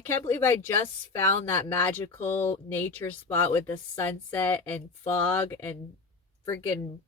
I can't believe I just found that magical nature spot with the sunset and fog and freaking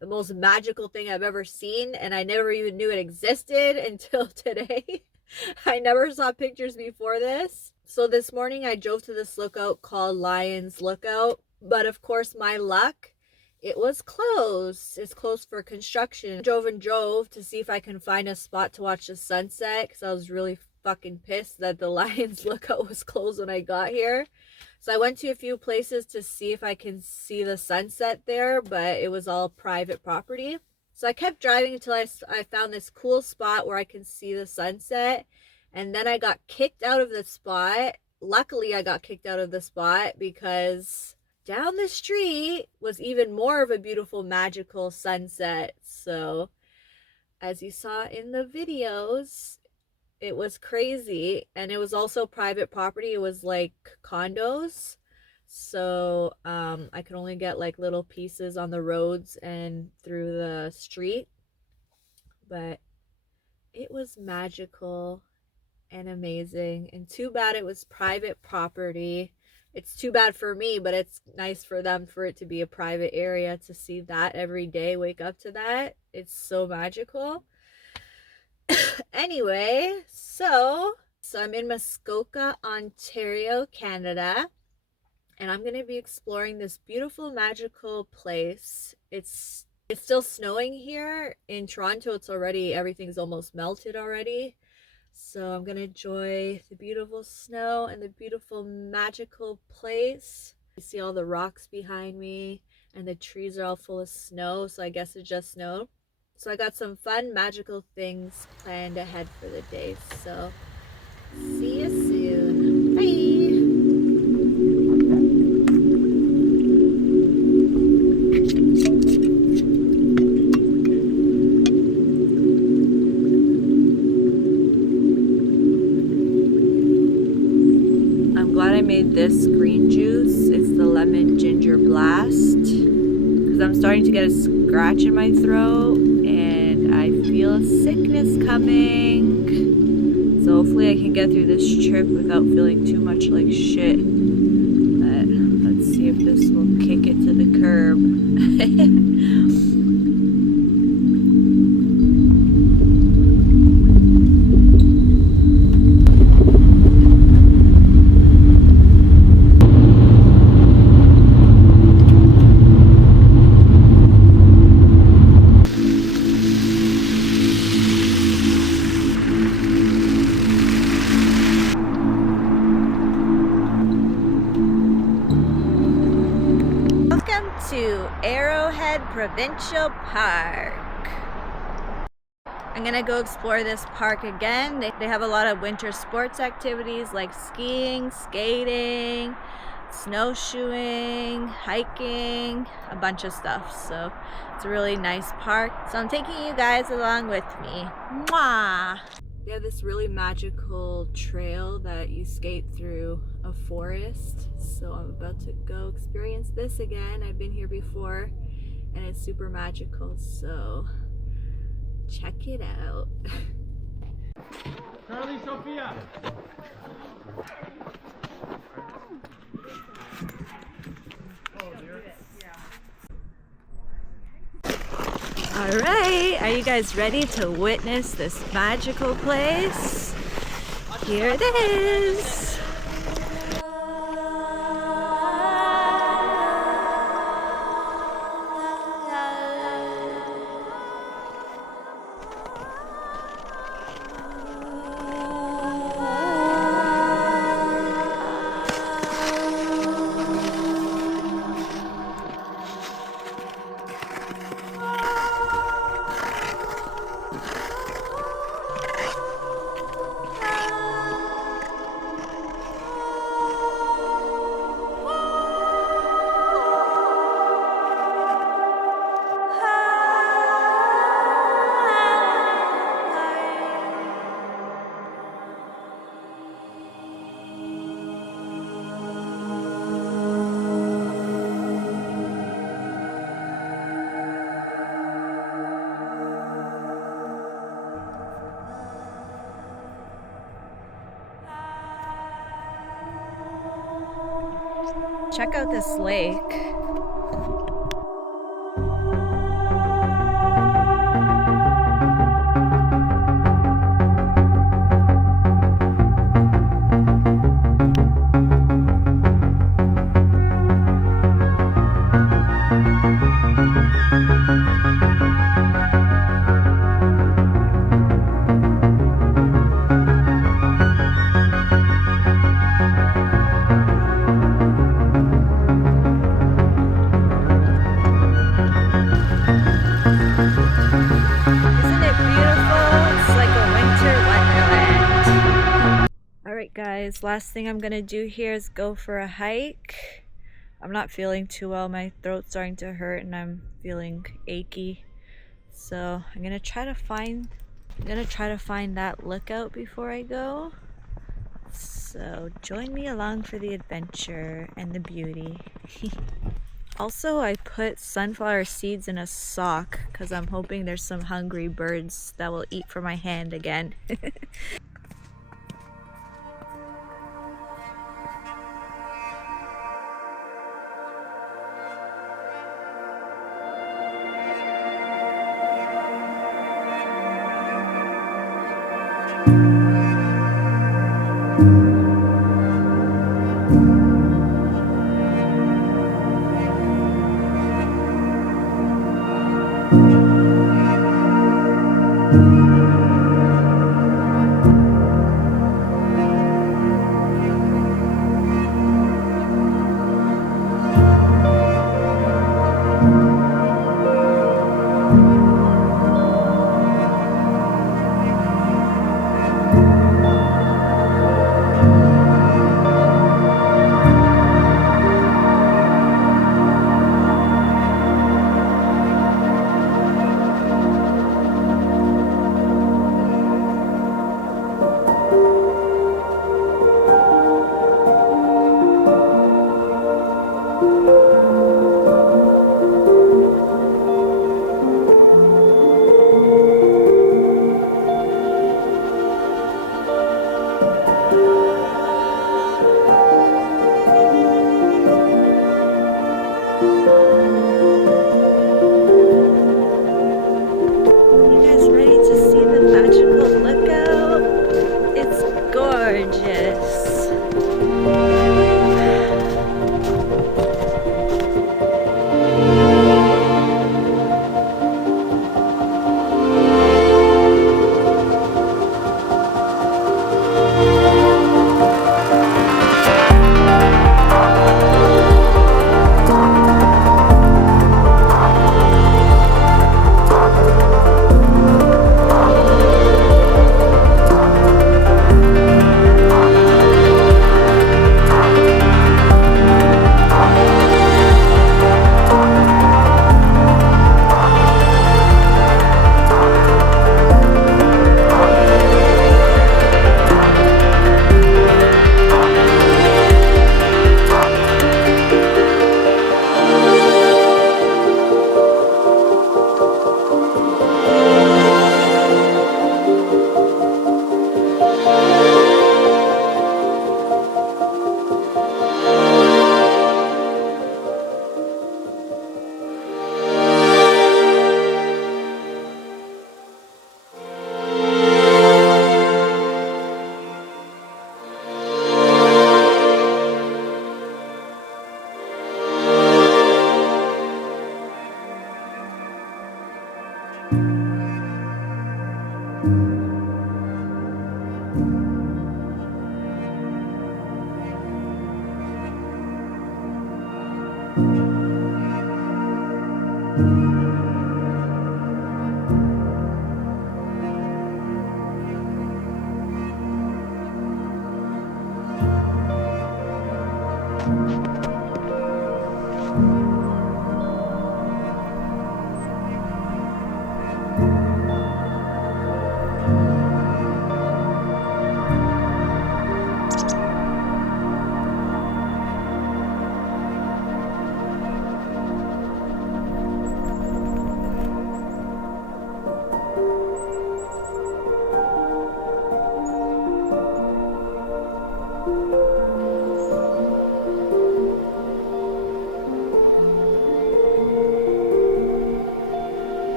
the most magical thing I've ever seen, and I never even knew it existed until today. I never saw pictures before this. So this morning I drove to this lookout called Lions Lookout, but of course my luck, it was closed. It's closed for construction. I drove and drove to see if I can find a spot to watch the sunset because I was really fucking pissed that the Lions Lookout was closed when I got here. So I went to a few places to see if I can see the sunset there, but it was all private property. So I kept driving until I found this cool spot where I can see the sunset. And then I got kicked out of the spot. Luckily, I got kicked out of the spot because down the street was even more of a beautiful, magical sunset. So as you saw in the videos, it was crazy, and it was also private property. It was like condos, so I could only get like little pieces on the roads and through the street, but it was magical and amazing. And too bad it was private property. It's too bad for me, but it's nice for them for it to be a private area to see that every day, wake up to that. It's so magical. Anyway, so I'm in Muskoka, Ontario, Canada, and I'm going to be exploring this beautiful, magical place. It's still snowing here in Toronto. It's already, everything's almost melted already. So I'm going to enjoy the beautiful snow and the beautiful, magical place. You see all the rocks behind me, and the trees are all full of snow, so I guess it just snowed. So I got some fun, magical things planned ahead for the day. So see you soon. Bye. I'm glad I made this green juice. It's the lemon ginger blast because I'm starting to get a scratch in my throat and I feel sickness coming. So hopefully I can get through this trip without feeling too much like shit. But let's see if this will kick it to the curb. To Arrowhead Provincial Park. I'm gonna go explore this park again. They have a lot of winter sports activities like skiing, skating, snowshoeing, hiking, a bunch of stuff. So it's a really nice park. So I'm taking you guys along with me. Mwah! They have this really magical trail that you skate through a forest. So I'm about to go experience this again. I've been here before and it's super magical. So check it out. Charlie Sophia. All right, are you guys ready to witness this magical place? Here it is. Check out this lake. Alright guys, last thing I'm gonna do here is go for a hike. I'm not feeling too well, my throat's starting to hurt and I'm feeling achy. So I'm gonna try to find that lookout before I go. So join me along for the adventure and the beauty. Also, I put sunflower seeds in a sock because I'm hoping there's some hungry birds that will eat from my hand again.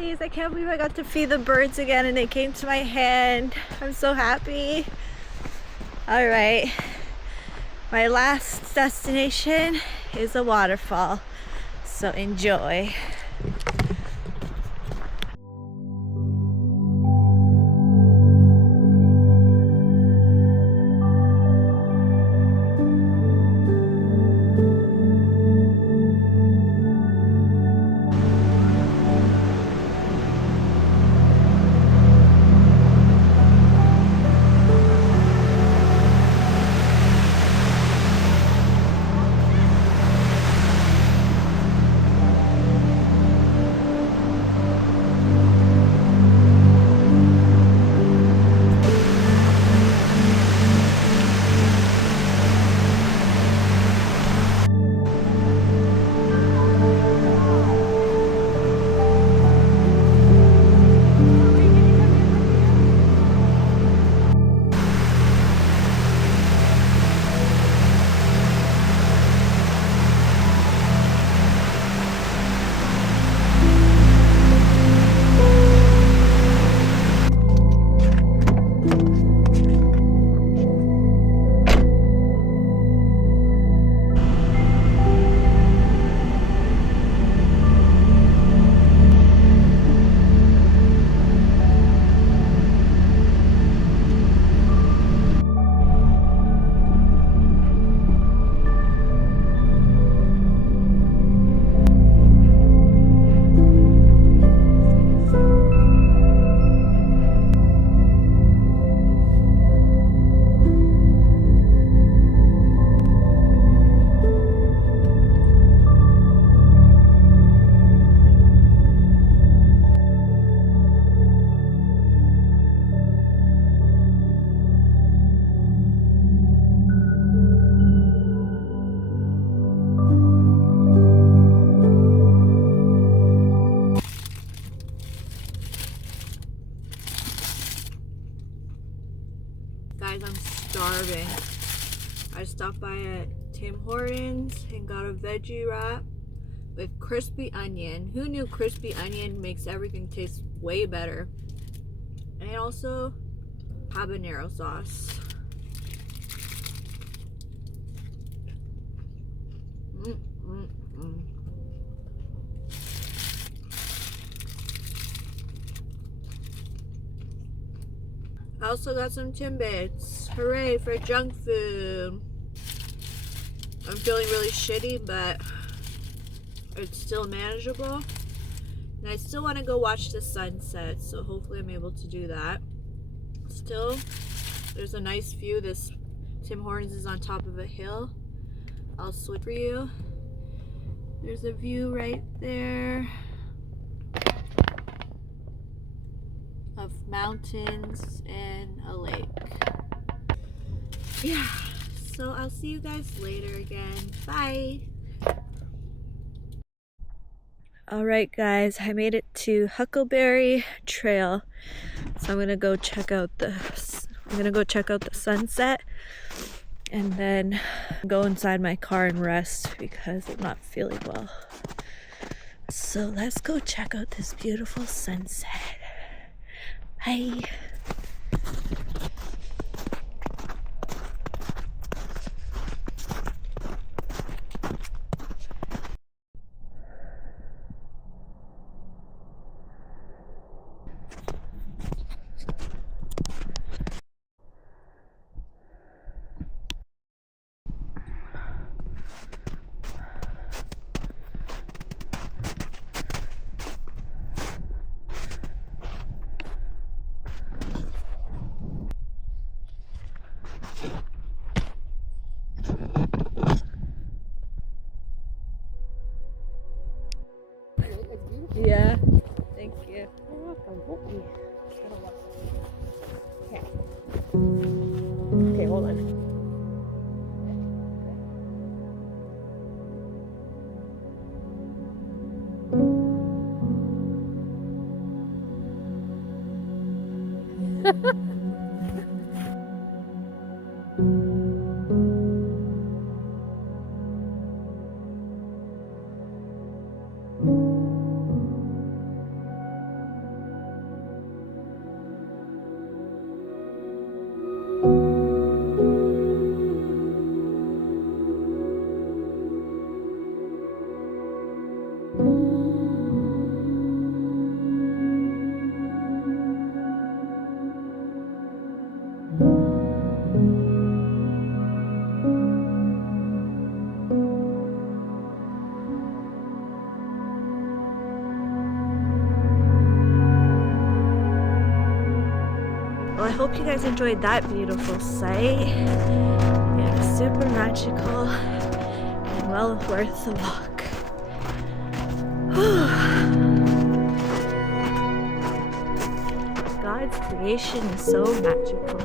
guys, I can't believe I got to feed the birds again and they came to my hand. I'm so happy. All right, my last destination is a waterfall, so enjoy. Guys, I'm starving. I stopped by at Tim Hortons and got a veggie wrap with crispy onion. Who knew crispy onion makes everything taste way better? And also habanero sauce. I also got some Timbits. Hooray for junk food. I'm feeling really shitty, but it's still manageable. And I still want to go watch the sunset, so hopefully I'm able to do that. Still, there's a nice view. This Tim Hortons is on top of a hill. I'll switch for you. There's a view right there of mountains and a lake. Yeah, so I'll see you guys later again. Bye. All right, guys, I made it to Huckleberry Trail, so I'm gonna go check out the sunset, and then go inside my car and rest because I'm not feeling well. So let's go check out this beautiful sunset. Bye. you guys enjoyed that beautiful sight. It was super magical and well worth the walk. God's creation is so magical.